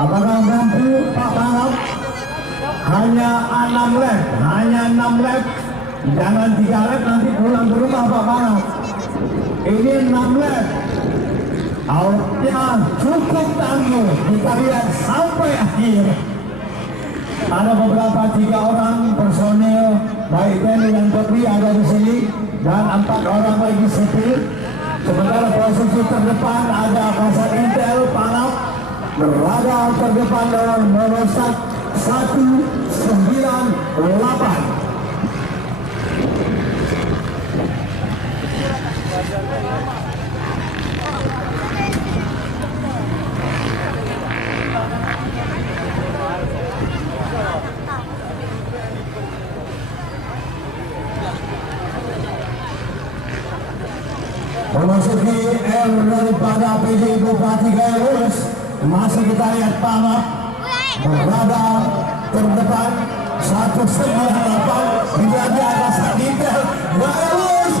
Apakah mampu Pak Pangap? Hanya 6 lap, hanya 6 lap. Jangan 3 lap nanti pulang ke rumah Pak Pangap. Ini 6 lap. Outnya cukup tangguh. Kita lihat sampai akhir. Ada beberapa 3 orang personil baik TNI dan Polri ada di sini dan 4 orang lagi sipil. Sementara posisi terdepan ada Kasat Intel Pangap berada terdepan dengan nomor 198. Memasuki L daripada PD Bupati Gairus, masih kita lihat Pangap berada terdepan 198 hingga di atas Intel Gairus.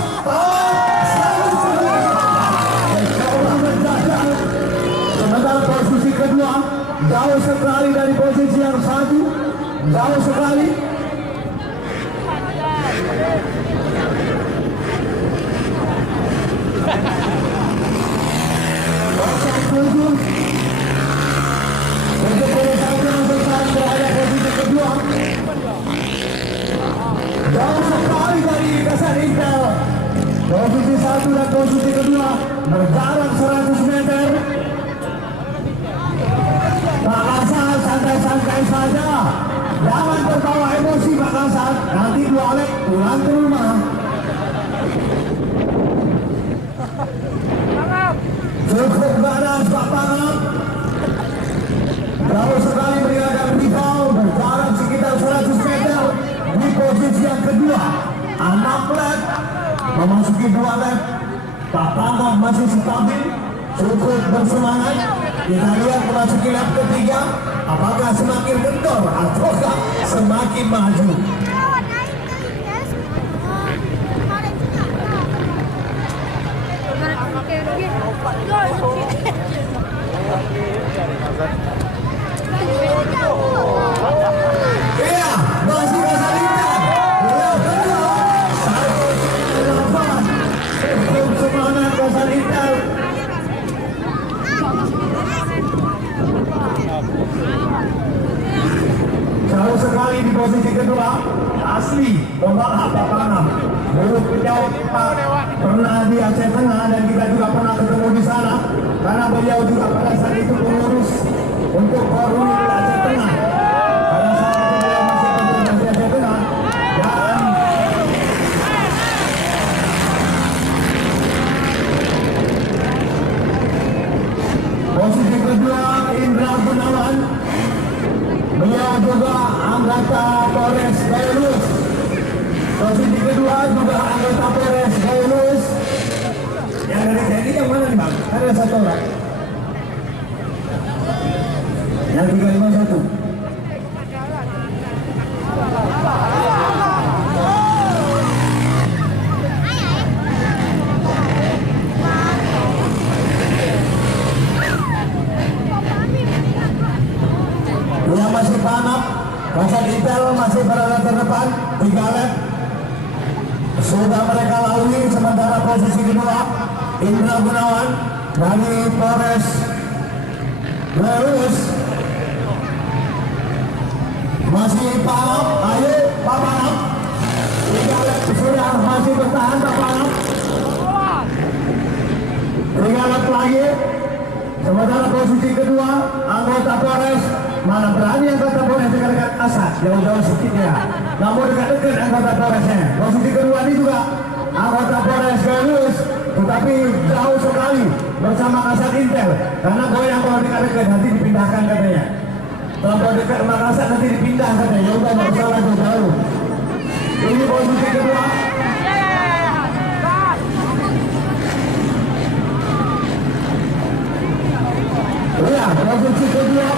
Sementara posisi kedua jauh sekali dari posisi yang satu, jauh sekali. Jauh sekali dari Kasat Intel. Posisi 1 dan posisi kedua berjarak 100 meter. Pak Kasat santai-santai saja, jangan terbawa emosi Pak Kasat. Nanti 2 lap pulang ke rumah. Cukup ganas Pak Pangap. Jauh sekali meninggalkan rival, berjarak sekitar 100 meter di posisi yang kedua. 6 lap, memasuki 2 lap. Pak Pangap masih stabil, cukup bersemangat. Kita lihat memasuki lap ketiga, apakah semakin kendor ataukah semakin maju. Iya, masih Kasat Intel. Cukup semangat Kasat Intel. Jauh sekali di posisi kedua. Asli pembalap Pak Pangap. Dulu beliau pernah di Aceh Tengah dan kita juga pernah ketemu di sana. Karena beliau juga pada saat itu pengurus untuk Korwil Aceh Tengah. Pada saat itu beliau masih pengurus Aceh Tengah. Dan posisi kedua Indra Gunawan. Beliau juga anggota Polres Gairus. Posisi kedua juga anggota Polres Gairus. Yang dari TNI yang mana nih Bang? Ada 1 orang. Yang 351. Yang masih Pangap, Kasat Intel masih berada terdepan 3 lap. Sudah mereka lalui. Sementara posisi kedua Indra Gunawan dari Polres Gairus. Masih Pangap, ayo Pak Pangap. 3 lap sudah masih bertahan Pak Pangap. 3 lap lagi. Sementara posisi kedua anggota Polres, mana berani anggota Polres dekat-dekat Kasat, jauh-jauh sedikit ya. Namun dekat-dekat anggota Polresnya. Posisi kedua ini juga anggota Polres Gairus, tetapi jauh sekali bersama Kasat Intel. Karena goyang kalau dekat-dekat nanti dipindahkan katanya. Kalau dekat sama Kasat nanti dipindah katanya. Ya udah nggak usah lagi jauh. Ini posisi kedua. Ya, posisi kedua,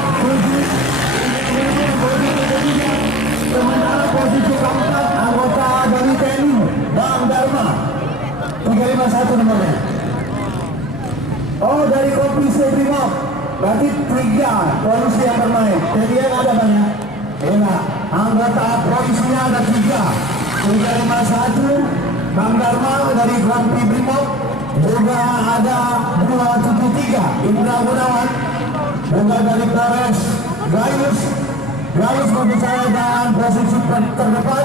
sementara posisi keempat anggota dari TNI Bang Dharma 351 nomornya. Oh, dari Komisi Brimob Berarti 3 polisi yang bermain. Jadi yang ada banyak. Enak. Anggota polisinya ada 3. 351 Bang Dharma dari Kompi Brimob, juga ada 273 Indra Gunawan, juga dari Polres Gayus berbicara dengan posisi terdepan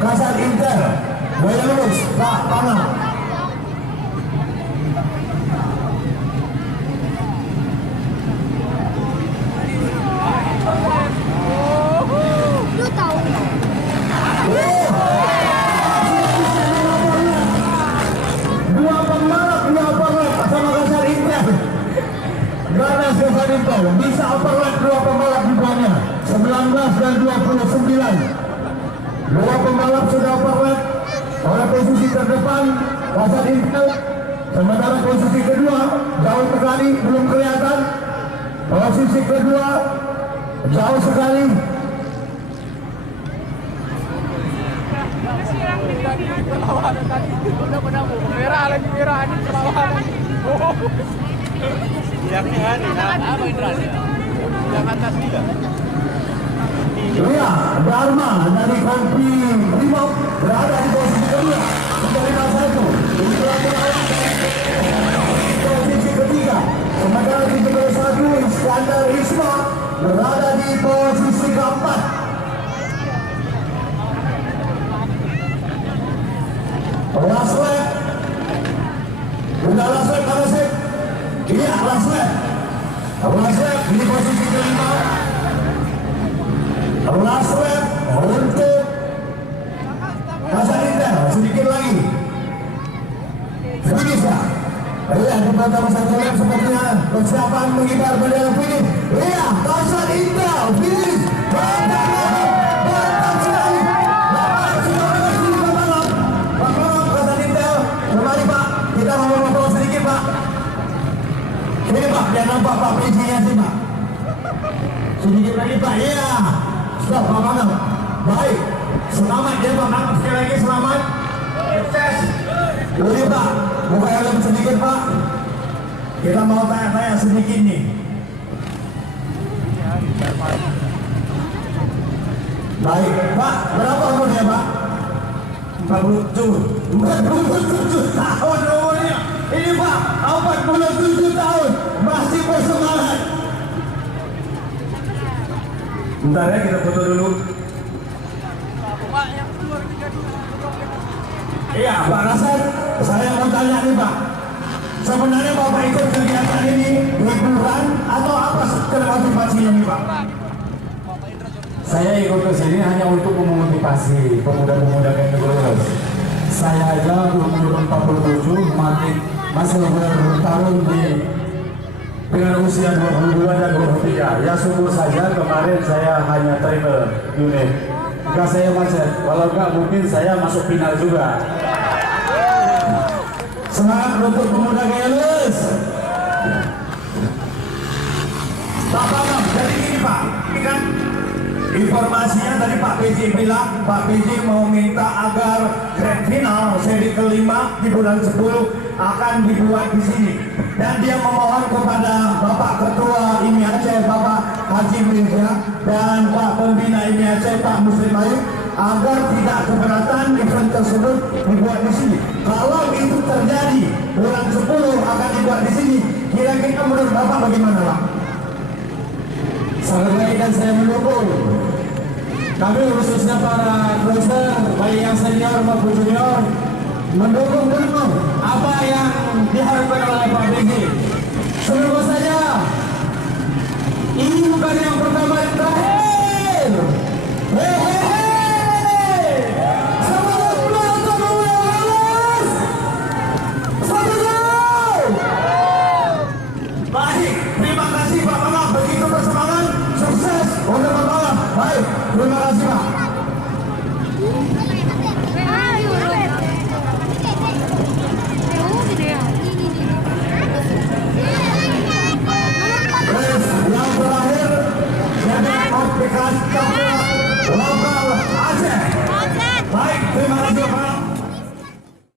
Kasat Intel Gaya Lurus Pak Panah. Lu tahu? Dua pembalap sama Kasat Intel. Ganas Kasat Intel bisa overlap 2 pembalap di bawahnya 19 dan 29. 2 pembalap sudah overlap oleh posisi terdepan Kasat Intel, sementara posisi kedua jauh sekali belum kelihatan. Posisi kedua jauh sekali. Perlawanan tadi udah merah lagi merah ini perlawanan. Yang ini apa Indra? Yang atas juga. Iya, Dharma dari Kompi Brimob berada di posisi kedua dari satu. Posisi ketiga, sementara di 31 Iskandar Isma berada di posisi keempat. Last lap. Udah last lap, iya last lap. Last lap di posisi kelima. Last lap untuk Kasat Intel, sedikit lagi. Finish ya. Iya, di pertama 1 lap sepertinya persiapan mengibar bendera finish. Iya, Kasat Intel finish. Ini Pak, biar nampak Pak PJ-nya sih Pak. Sedikit lagi Pak, iya. Stop Pak Mangap. Baik, selamat ya Pak Mangap, sekali lagi selamat. Sukses. Boleh Pak, buka helm sedikit Pak. Kita mau tanya-tanya sedikit nih. Baik, Pak, berapa umurnya Pak? 47 tahun umurnya. Ini Pak, 47 tahun masih bersemangat. Bentar ya, kita foto dulu. Iya, Pak Rasan, saya mau tanya nih Pak. Sebenarnya Bapak ikut kegiatan ini liburan atau apa motivasinya nih Pak? Saya ikut ke sini hanya untuk memotivasi pemuda-pemuda Kentegolos. Saya aja umur 47 masih bertarung dengan usia 22 dan 23. Ya syukur saja kemarin saya hanya terima unit. Enggak saya macet, walau enggak mungkin saya masuk final juga. Semangat untuk pemuda Kentegolos. Pak Bambang, jadi gini Pak, ini kan informasinya tadi Pak PJ bilang, Pak PJ mau minta agar grand final seri kelima di bulan 10 akan dibuat di sini. Dan dia memohon kepada Bapak Ketua IMI Aceh, Bapak Haji Mirza, dan Pak Pembina IMI Aceh, Pak Muslim Ayu, agar tidak keberatan event tersebut dibuat di sini. Kalau itu terjadi bulan 10 akan dibuat di sini, kira-kira menurut Bapak bagaimana Pak? Sangat baik dan saya mendukung. Kami khususnya para closer, baik yang senior maupun junior, mendukung penuh apa yang diharapkan oleh Pak PJ. Semoga saja ini bukan yang pertama dan terakhir. Semangat untuk Kentegolos. Baik, terima kasih Pak Bambang, begitu bersemangat, sukses untuk Pak Bambang. Baik, terima kasih Pak. Terus yang terakhir, jadi aplikasi lokal Aceh. Baik, terima kasih Pak.